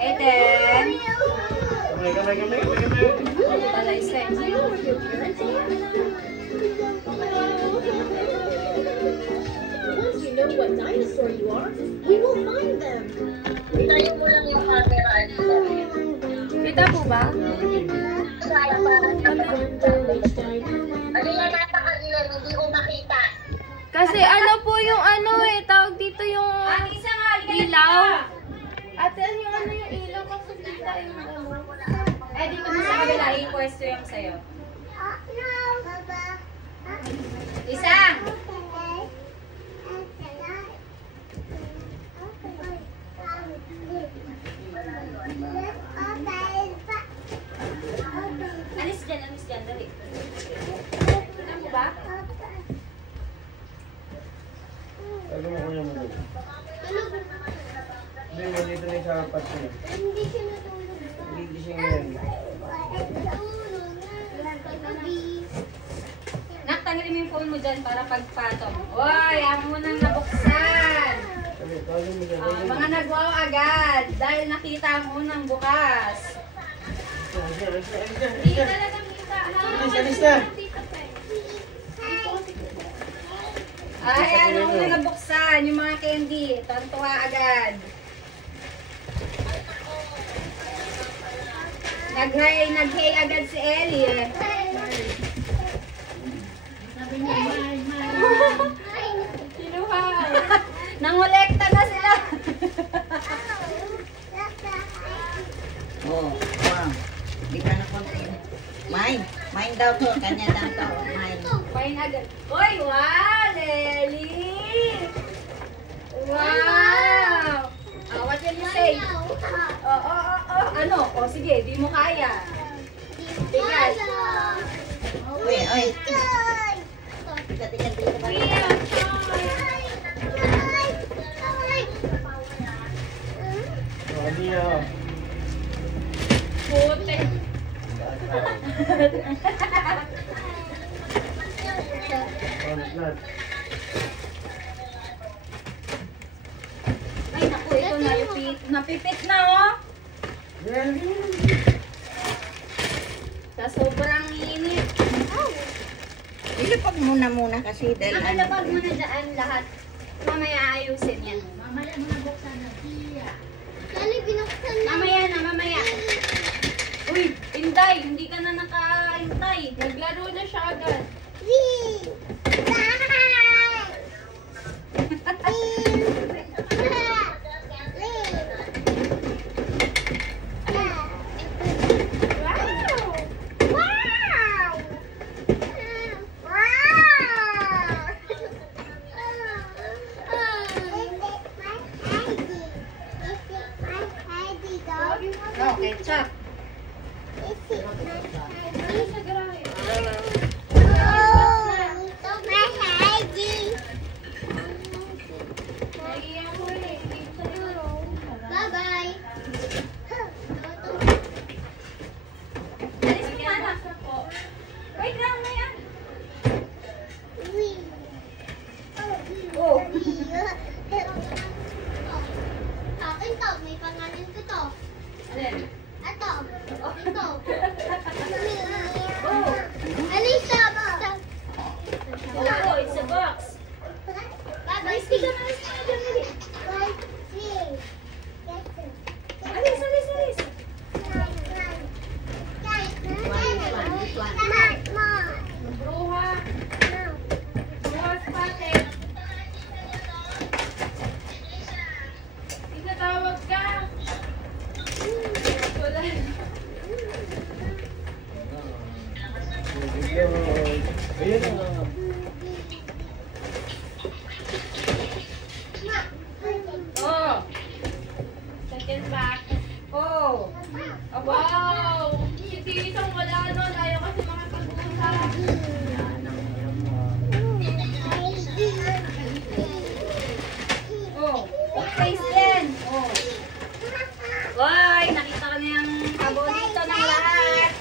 Eden. Balay sa inyo. Once you know what dinosaur you are, we will find them. Tayo mo lang yung camera. Kita po ba? Sayang para Which dino? ano yan, napakailan, hindi ko makita. Kasi ano po yung tawag dito yung ilaw. Ate, yung yung ilaw kasi kita yung dito mo sa kabila, i-pwesto yung sa'yo. Isang! Alis dyan, dali. Kita mo ba? Ano mo kuya mo doon? Hindi, dito na sa apat siya. Hindi siya ngayon. Nak, tanggalin mo yung phone mo dyan para pagpatong. Hoy, amo mo nang nabuksan. Sabi, tawagin mo dyan. Mga nagwaw agad dahil nakita mo nang bukas. Hindi talagang kita. Alis na! Ay, ano mo na nabuksan? Yung mga candy. Tantuwa agad. Nag-hey agad si Ellie eh. Sinuha. Nangolekta na sila. Oh, wow. Di ka na konti. Mine daw to. Kanya daw to. Mine. Pain agad. Uy, wow, Lely! Wow! What can you say? Ano? Sige, di mo kaya. Bigas. Uy. Tingnan dito ba? Ano yan? Puti. Panat. Ay, naku, ito na yung napipit na, oh. Sa sobrang init. Ilapag muna kasi dahil Ang alabag mo na dyan lahat. Mamaya ayusin yan. Mamaya mo nabuksan na siya. Mamaya. Uy, Inday, hindi ka na nakaintay. Naglaro na siya agad. No, ketchup. Alis mo na. Wait lang na yan. Oh. Akin to, may pangalan ko to. Alin? Ato. Ito. Oh. Alisa. Oh, it's a box. Bye-bye. Alis. Bruha. Bruha spotted. Tinatawag ka. Wala. Ayun na. Oh. Second back. Oh. Oh, wow. Si Titong wala nun. Ayaw kasi mga pag-uusap. Oh. Face din. Oh. Wow. Nakita ko na yung paborito ng lahat.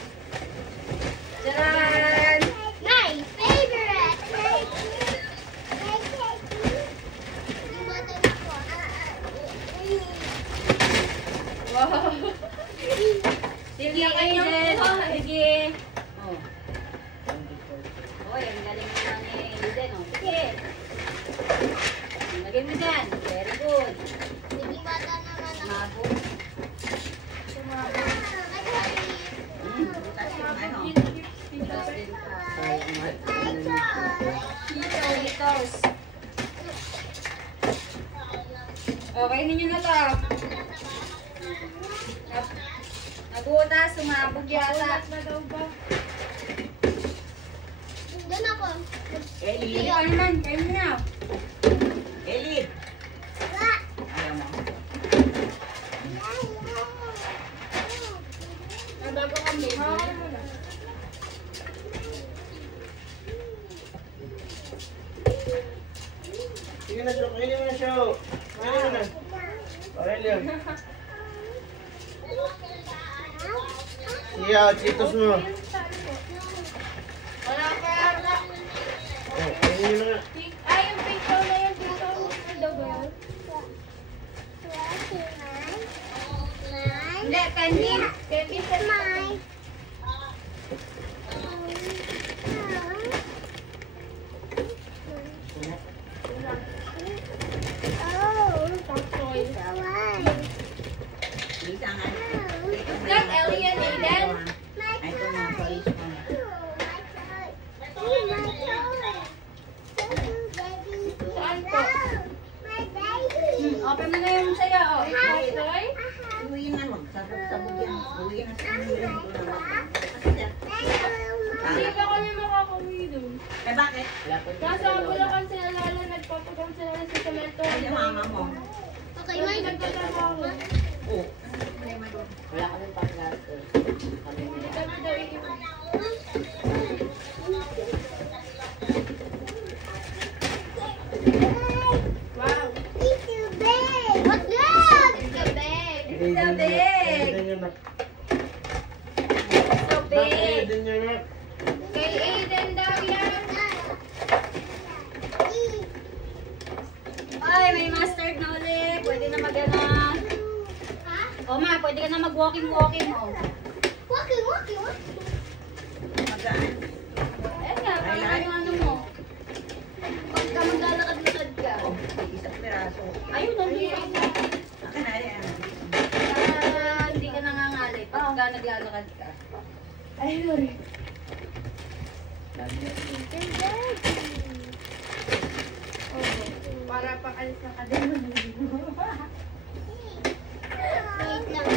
Tcharan! My favorite. good. Hindi bata naman ako. Mabog. Sumabot. Butas yung ano. Butas din pa. Doritos. Okay, ninyo na to. Nagutas, sumabog yata. Doon ako. Eli. Ano man, kayo na. Eli. Ayaw mo. Bago kami. Sige na, Show. Kainin mo na, Show. Kainin mo na. Okay lang. Siya, Cheetos mo. Wala pa. Oh, kainin mo na. Ay, yung pink daw na yan. Pink daw. Ano daw ba yan? Hindi, candy. Candy sa mine. Lisa nga. That Ellie and Aiden? Ay, ito na. Police mo na. Saan po? Open mo na yung saya, oh. Toy? Uwi na mo. Sabog-sabog yan. Uwi na sa kanila. Kasi Hindi pa kami makakauwi dun. eh, bakit? Nasa Bulacan sila lalo, nagpapagam sila ng sa semento. Ay, yung mama mo. Okay, May may nagtatrabaho. Oo. Wala ka ng panggasto. Kami daw iiwan. Wow. What's that? It's a bag. Aiden yun na. So big. Aiden yun na. Kay Aiden daw yan. Ay, may mustard na ulit. Pwede na mag-ganon. O ma, pwede ka na mag-walking-walking. Walking. Magaan. Ayan nga, parang yung ano mo. Pagka maglalakad-lakad ka. Isang piraso. Ayun, nandiyan. Akin na yan. Para hindi ka nangangalit pagka naglalakad ka. Ayun. Para pang alis na ka din. Wait lang.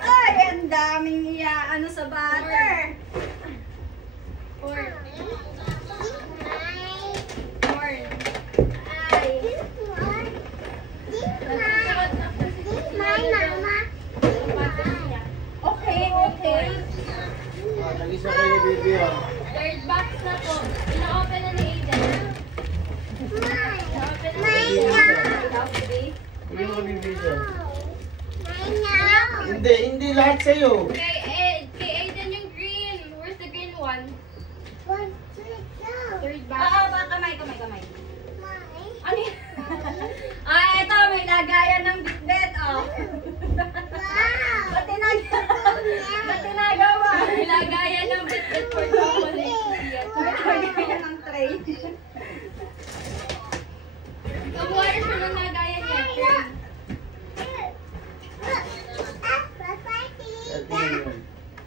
Ay, ang daming ano sa butter. Corn. Corn. Ay. Nagsusuot na kasi My mama. sapatos niya. Okay. Nag-isa kayo ni Baby, ah. Third box na po. Ina-open na ni Aiden. Ina-open na ni Aiden. Ikaw, baby. Hindi mo bibisa. My Hindi lahat sa'yo. Kay Aiden yung green. Where's the green one? One, two, go. Third box. Kamay. My. Ano yan? Eto, may lagayan ng bitbit, oh. Wow. Ba't tinagawa? Lagayan ng bitbit for chocolate. Lagayan ng tray. Ang water siya ng lagayan niya.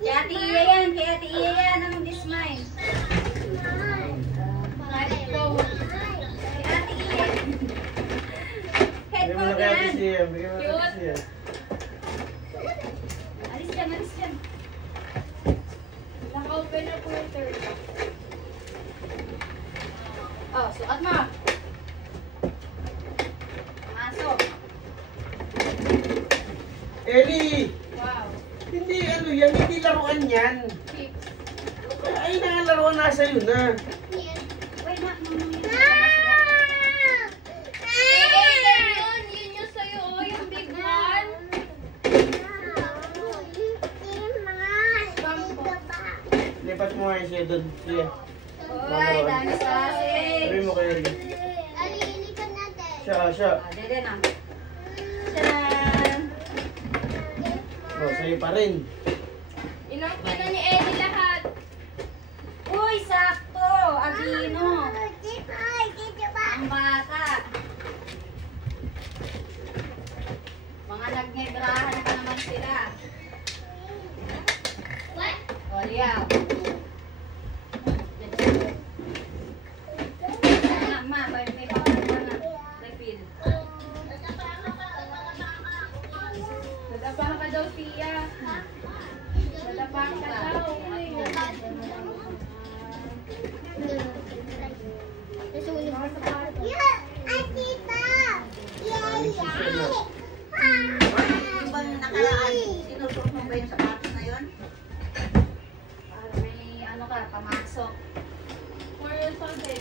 At yun yun. Kaya Ate Iya yan. Anong this mine? Headphone. Kaya Ate Iya. Bigyan mo na Headphone kaya yan. siya. Bigyan mo na kaya siya. Alis dyan. Naka-open na po yung third box. Oh, sukat mo. Masok. Ellie! Wow. Hindi ano yan, hindi laruan yan. Chips. Ay, nakalaruan nasa yun na. Wait, mamang Kay Aiden yun. Yun yung sa'yo. Oh, yung big one. Lipat mo nga siya doon. Siya. Ay, dami sausage. Sabi mo kay Ellie. Alilikan natin. Siya. Dede na. Tcharan! Oh, sa'yo pa rin. Inangkin na ni Eddie lahat. pamasok. 4 years old eh.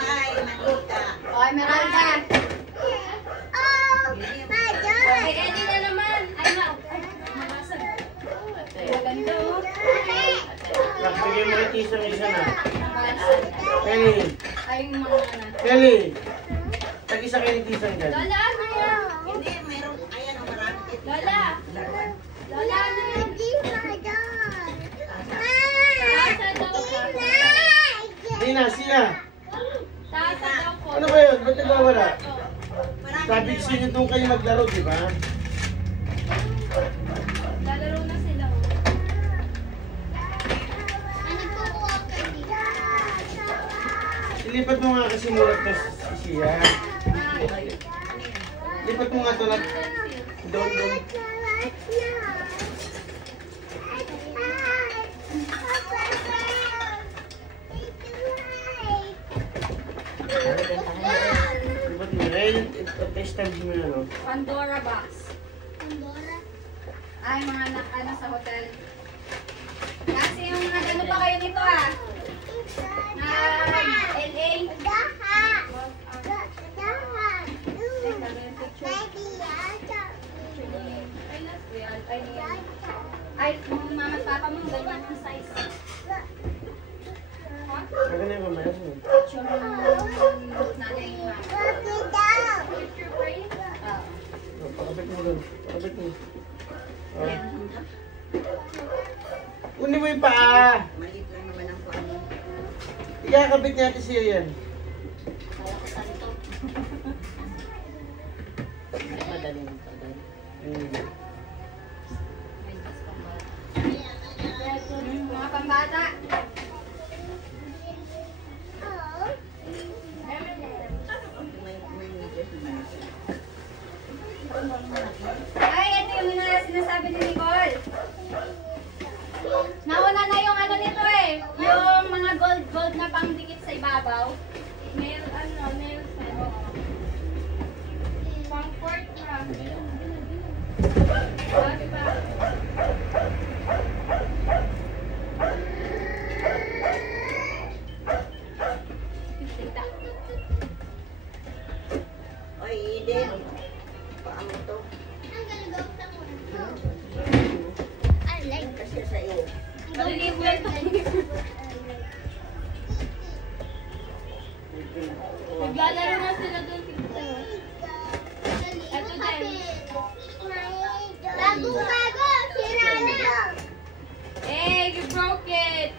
Ay, manita. Oy, Meralda. Oh, my God. Ay, Eddie na naman. Ay, mabasag. Maganda oh. Bigyan mo yung tisang isa na. Mabasag. Kelly! Ay, yung mga anak. Kelly! Tag-isa kayo ni tisang dyan. Lola, ano yan? Hindi, meron. Ayan, oh, marami dito. Lola. Laruan. Lola, ano yan? Hindi my God. Tasa daw ko. Nina, siya! Tasa daw ko. Ano ba yun? Ba't nagwawala? Marami Sabi ko sa inyo doon kayo maglaro, di ba? Lalaro na sila. oh. Ano po ko Ilipat mo nga kasi mulat to si siya. Ay, Lipat mo nga to na doon. Lipat mo. Test time mo na, no? Pandora box. Ay, mga anak, ano sa hotel. Kasi yung ano pa kayo nito ah. Na LA. Ay, mga mama at papa mo, ganyan ang size. Maganda yung mamaya mo. Picture mo nanay ni mama. Picture frame? Oo. Pakapit mo doon. Pakapit mo. Oh. Kunin mo yung paa. Maliit lang naman ang kuwan mo. Ikakabit natin siya yan. Madaling pagod. Mga pambata. May meters naman. Ay, ito yung sinasabi ni Nicole. Nauna na yung ano nito eh. Yung mga gold na pangdikit sa ibabaw. Nail set. Pang port na. Diba? Tita. Oy, Eden. Paa mo to. Kasi sa iyo. Maliliit lang to. Naglalaro na sila doon. Ito din. Bago, sira na. Hey, you broke it!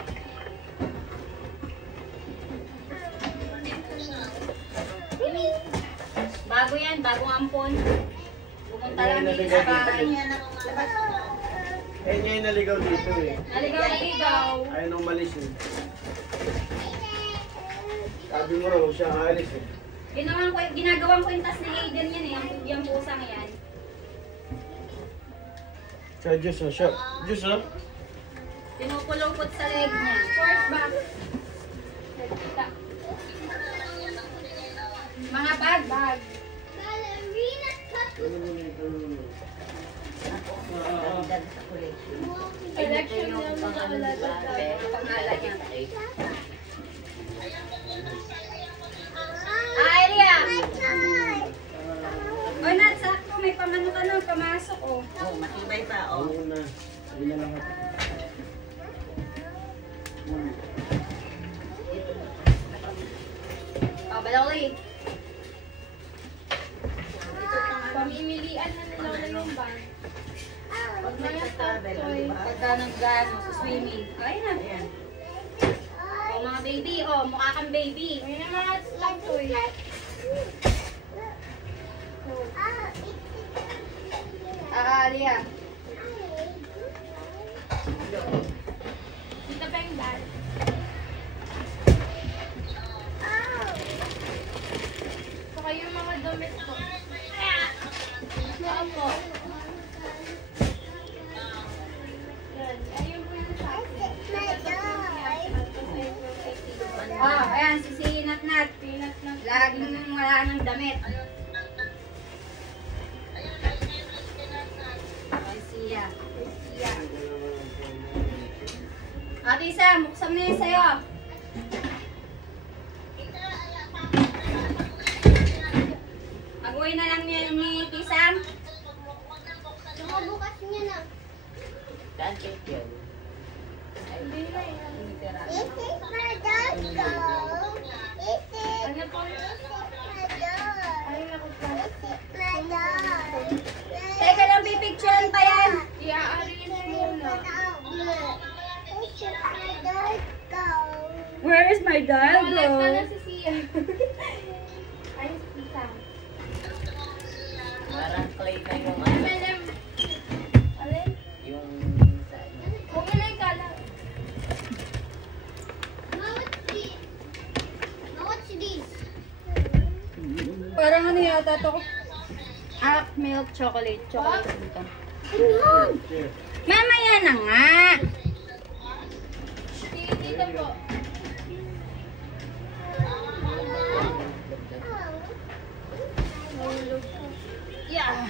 Bago yan, bagong ampon. Pumunta lang dito sa bahay. Eh, niya yung naligaw dito eh. Naligaw. Ayaw nung malis eh. Sabi mo raw siya aalis eh. Ginagawang kwintas ni Aiden yan eh, yung pusang yan. Siya, juice oh. Siya, juice oh. Pinupulupot sa leg niya. Force back. Mga bag. Ano mo na ito? Dagdag sa collection. Collection yung mga ulat. Pangalan niya. Aria! O Nat, sakto may pamano ka na, pamasok oh. Oh, matibay pa. Oh. Oo na. Sabi na lang ako. O, balawli. Pamimilian na nila na yung bag. Pag nagtatravel, di ba? Pagka nag-ano sa swimming. Ay na. Ayan. O mga baby, o mukha kang baby. May na mga slug toy. Alia. Dito pa yung bag. Saka yung mga damit ko. Opo. Laging wala ng damit. Ay, siya. Ate Isa, buksan mo yun sa'yo. Mag-uwi na lang niya ni Tisam. Bukas niya na. Saan cake yun? This is my dog. This is Ano po? my dog. Ay, naku po. This is my dog. Teka lang, pipicturean pa yan. This is my dog. Where is my dial, bro? Wala si Sia. Ay, Tisam. Parang clay na yung Alin? yung sa Huwag mo na yung kalat. What's this? Parang ano yata to? Milk chocolate. Chocolate dito. Mamaya na nga. Dito po. Yeah.